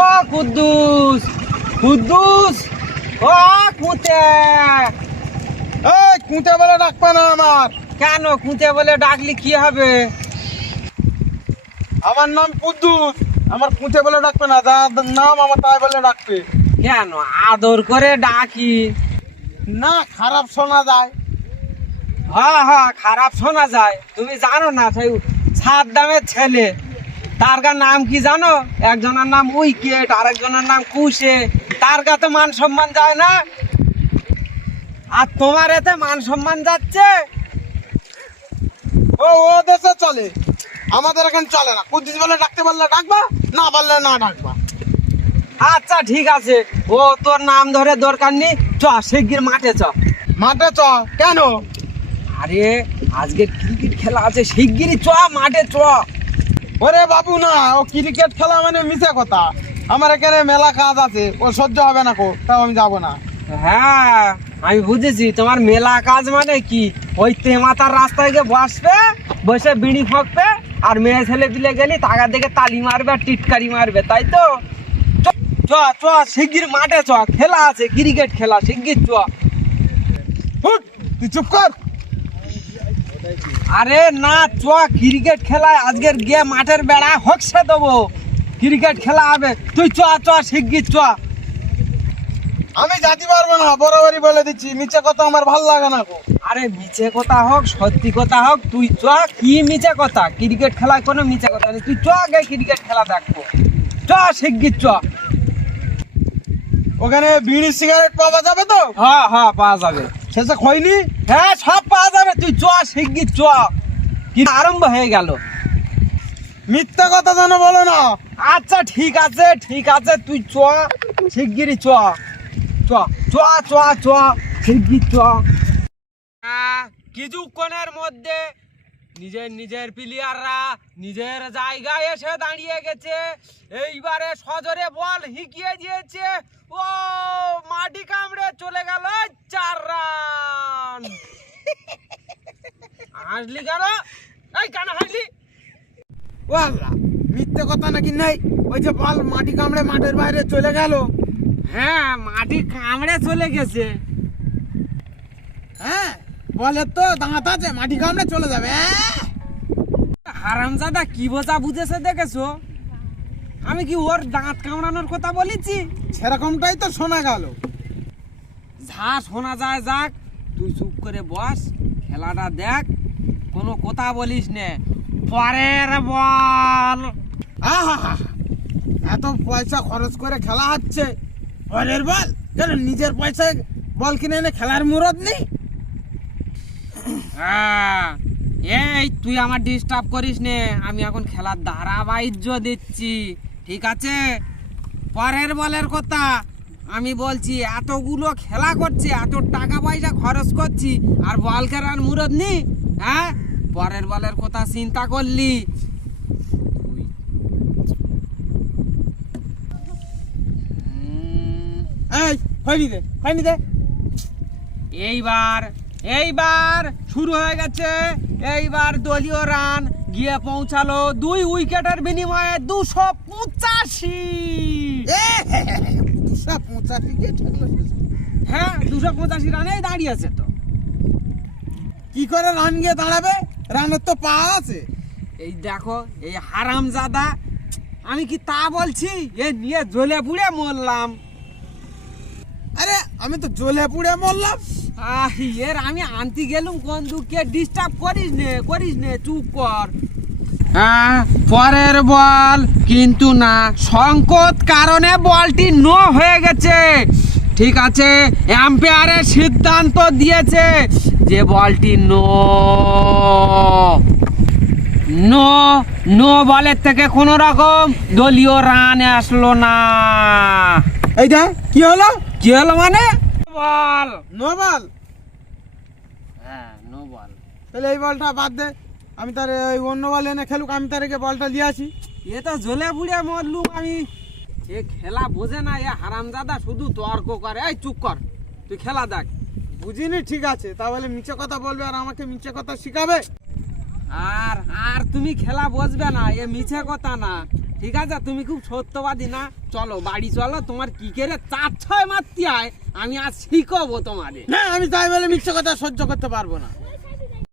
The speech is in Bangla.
ও কুদ্দুস, কুদ্দুস, ও কুঁতে। এই কুঁতে বলে ডাকবে না আমার। কেন কুঁতে বলে ডাকলি কি হবে? আমার নাম কুদ্দুস, আমার কুঁতে বলে ডাকবে না, যার নাম আমার তাই বলে ডাকবে। কেন আদর করে ডাকি? না, খারাপ শোনা যায়। হ্যাঁ হ্যাঁ, খারাপ শোনা যায়। তুমি জানো না সেই সাদ্দামের ছেলে, তার গা নাম কি জানো? একজনের নাম উইকেট, আরেকজনের নাম কুশে। তার গা তো মান সম্মান যায় না, আর তোমার এতে মান সম্মান যাচ্ছে। ও ও দেশে চলে, আমাদের এখানে চলে না। কুদ্দুস বলে ডাকতে পারলে ডাকবা, না পারলে না ডাকবা। আচ্ছা ঠিক আছে, ও তোর নাম ধরে দরকার নেই, চ শিগগির মাঠে চ। মাঠে চ কেন? আরে আজকে ক্রিকেট খেলা আছে, শিগগিরই চ মাঠে চ। ওরে বাবু না, ও ক্রিকেট খেলা মানে মিশে কথা। আমার এখানে মেলা কাজ আছে, ও সহ্য হবে না, তাও আমি যাবো না। হ্যাঁ আমি বুঝেছি, তোমার মেলা কাজ মানে কি? ওই তেমাতার রাস্তায় গিয়ে বসবে, বসে বিড়ি ফাঁকবে, আর মেয়ে ছেলে পিলে গেলি টাকা দেখে তালি মারবে আর টিটকারি মারবে, তাই তো? চ চ শিগগির মাঠে চ, খেলা আছে, ক্রিকেট খেলা, শিগগির চ। হুট, তুই চুপ কর। আরে না, চ ক্রিকেট খেলায় আজকের গিয়ে মাঠের বেড়া হকসে দেবো, ক্রিকেট খেলা হবে। তুই চ চ শিগগির চ। আমি যেতে পারবো না, বরাবরই বলে দিচ্ছি, মিছে কথা আমার ভাল লাগে না। আরে মিছে কথা হোক সত্যি কথা হোক, তুই চ। কি মিছে কথা? ক্রিকেট খেলায় কোনো মিছে কথা নেই, তুই চ আগে ক্রিকেট খেলা দেখবো। চ শিগগির চ। ওখানে বিড়ি সিগারেট পাওয়া যাবে তো? হ্যাঁ হ্যাঁ পাওয়া যাবে। শেষে খয়নি? হ্যাঁ সব পাওয়া যাবে, তুই চ শিগগির চ। কি আরম্ভ হয়ে গেল। মিথ্যা কথা যেন বলো না। আচ্ছা ঠিক আছে ঠিক আছে, তুই চ শিগগিরই চ। চ চ চ চ শিগগির চ। কিছুক্ষণের মধ্যে নিজের নিজের প্লেয়াররা নিজের জায়গায় এসে দাঁড়িয়ে গেছে। এইবারে সজোরে বল হিকিয়ে দিয়েছে, ও মাটি কামড়ে চলে গেল 4 রান। হাসলি কেন? এই কেন হাসলি? ও আল্লাহ, মিথ্যে কথা নাকি নেই? ওই যে বল মাটি কামড়ে মাঠের বাইরে চলে গেল। হ্যাঁ মাটি কামড়ে চলে গেছে। হ্যাঁ, বলের তো দাঁত আছে, মাটি কামড়ে চলে যাবে। হারামজাদা কি বোঝা বুঝেছে দেখেছো? আমি কি ওর দাঁত কামড়ানোর কথা বলেছি? সেরকমটাই তো শোনা গেল। যা শোনা যায় যাক, তুই চুপ করে বস, খেলাটা দেখ, কোনো কথা বলিস নে। পরের বল। আহা, এত পয়সা খরচ করে খেলা হচ্ছে, পরের বল কেন? নিজের পয়সায় বল কিনে এনে খেলার মুরদ নেই। হ্যাঁ, এই তুই আমার ডিস্টার্ব করিস নে, আমি এখন খেলার ধারাবাহিক দিচ্ছি, ঠিক আছে? পরের বলের কথা আমি বলছি, এতগুলো খেলা করছি, এত টাকা পয়সা খরচ করছি, আর বল খেলার মুরদ নি? হ্যাঁ, পরের বলের কথা চিন্তা করলি? এই হয়নি দে, হয়নি দে। এইবার এইবার শুরু হয়ে গেছে। এইবার দলীয় রান গিয়ে পৌঁছালো 2 উইকেটের বিনিময়ে 285। 285 হ্যাঁ 285 রানেই দাঁড়িয়েছে তো। কি করে রান গিয়ে দাঁড়াবে? রানের তো পা আছে। এই দেখো এই হারামজাদা, আমি কি তা বলছি? এ নিয়ে জ্বলে পুড়ে মরলাম। আরে আমি তো জ্বলে পুড়ে মরলাম। এর আমি আনতে গেলুম কোন দুঃখে, ডিস্টার্ব করিস নে, চুপ কর। পরের বল কিন্তু না, সংকট কারণে বলটি নো হয়ে গেছে। ঠিক আছে, এম্পায়ারের সিদ্ধান্ত দিয়েছে যে বলটি নো নো নো বলের থেকে কোনো রকম দলীয় রান আসলো না। এইটা কি হলো? কি হলো মানে? বল। No ball? হ্যাঁ নো বল। তাহলে এই বলটা বাদ দে, আমি তার ওই অন্য বল এনে খেলুক, আমি তার বলটা নিয়ে আসি। এ তো জ্বলে পুড়ে মরলুম আমি। এ খেলা বোঝে না, এ হারামজাদা শুধু তর্ক করে। এই চুপ কর, তুই খেলা দেখ। বুঝিনি, ঠিক আছে, তাহলে মিছে কথা বলবে আর আমাকে মিছে কথা শিখাবে। আর আর তুমি খেলা বুঝবে না, এ মিছে কথা না, ঠিক আছে, তুমি খুব সত্যবাদী না? চলো বাড়ি চলো, তোমার কি করে 4-6 মারতে হয় আমি আজ শিখাবো তোমাদের। না আমি তাই বলে মিথ্যে কথা সহ্য করতে পারবো না।